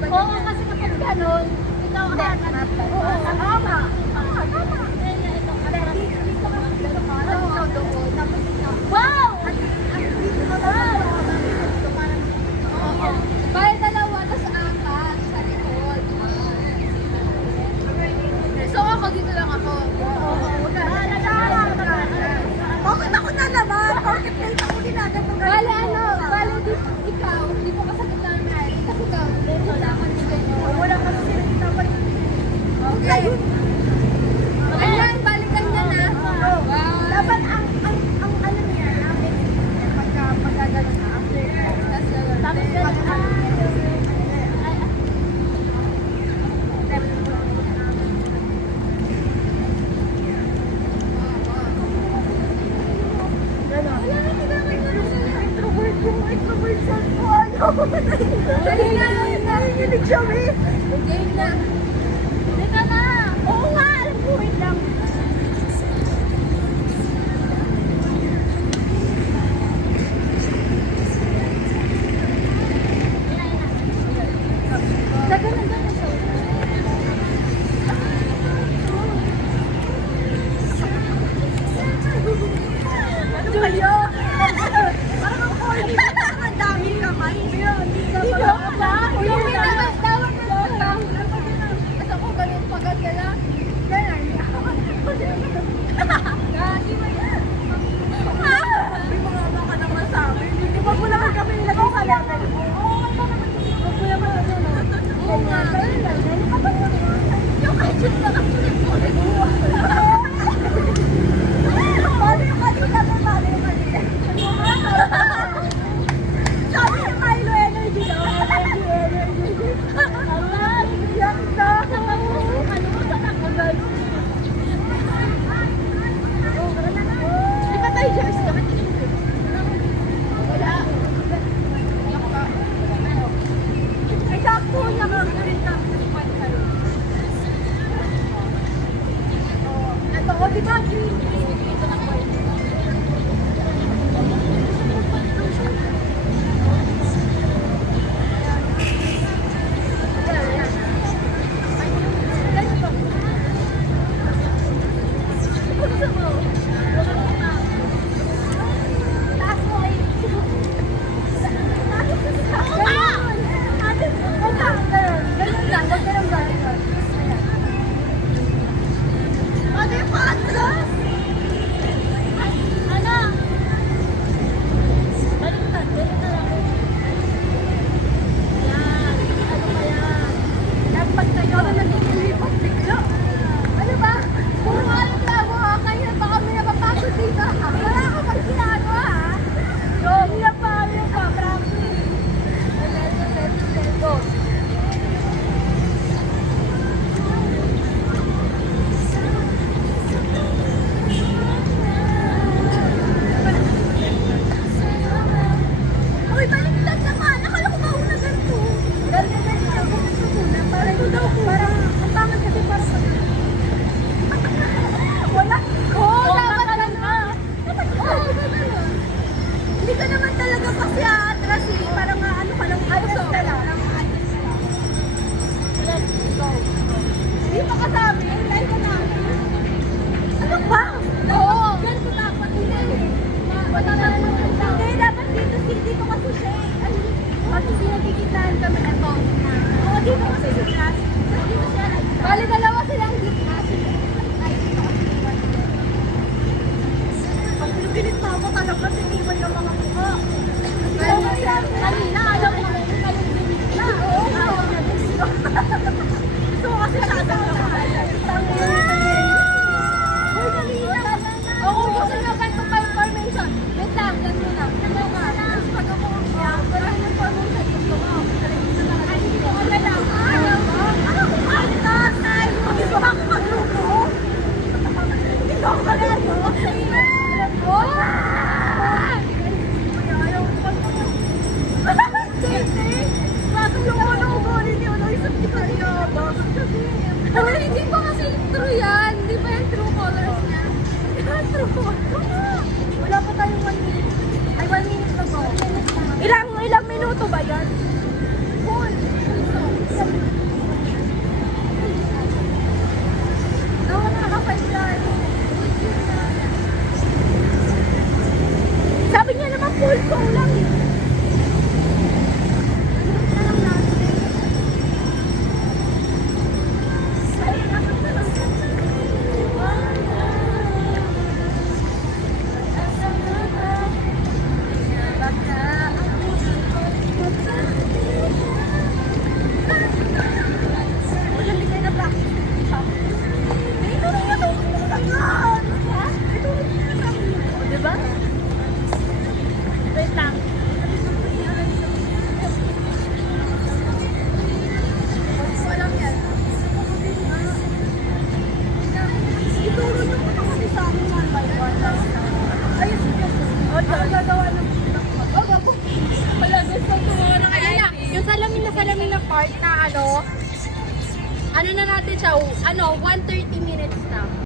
Oo, kasi kapag gano'n, ikaw hanap. Oo, tama. Tama. Dito ka. Doon. Tapos ikaw. Wow! Dito ka lang. Oo. Bale dalawa, tas apat sa likod. So ako, dito lang ako. Oo. Bakit ako na naman? Bakit plate ako ginagawa? Bale ano? Bale ikaw, hindi mo kasagit na namin. Kasi ikaw, wala ka nila. Wala ka nila. Okay. Ayan, balikan niya na. Wow. Dapat ang ano niya, namin pagkagano na. Tapos introvert sa ko. Dali na. Nanginginig siya, eh. Game na. Dito na. Oo nga, alam ko, wait lang. Dagan na siya. Ano ba yun? Parang ang corny. Ang daming kamay. Hindi ka ba? Yung pinawag tawag na lang. Kasi ako ganun pagod ka lang. Ganun. Gagi mo yan. May mga baka naman sa amin. Hindi ba po naman kami nilagay sa level mo? Oo, wag mo naman ano. Oo nga. Yung kahit na kapulit mo. Paano yung mali na mo? Paano yung mali? Sabi yung Milo energy daw. Energy. Alam, yan na. Ano mo sa nakagal? Di ba tayo jersey? Bakit hindi mo? Wala. Ay, sakto niya ka. Ito, o diba? Green. Ito na po. Bali, dalawa silang gitna. Pag pilit pa ako talaga, tiniwan ng mga mukha. Kanina, alam mo na yung kalungdimit na. Oo, ayaw niya gusto. Gusto ko kasi siya sa Oo, gusto niyo ganito pa yung formation. Wait lang, ganito na. Ganito nga. Tapos pag ako ganito yung formation, gusto mo. Ay, hindi ko na lang. Ayaw mo. Ano kung ano na? Gusto ko ako magluto. Hindi ko ako magluto. Ayaw ko magluto. Bakit yung ano ko rin yun? Isang kita niya. Bakit kasi? Hindi pa kasi true yan. Hindi pa yung true colors niya. Wala pa tayong 1 minute. Ay, 1 minute na po. Ilang minuto ba yan? Full. ano na natin siya, 130 minutes na.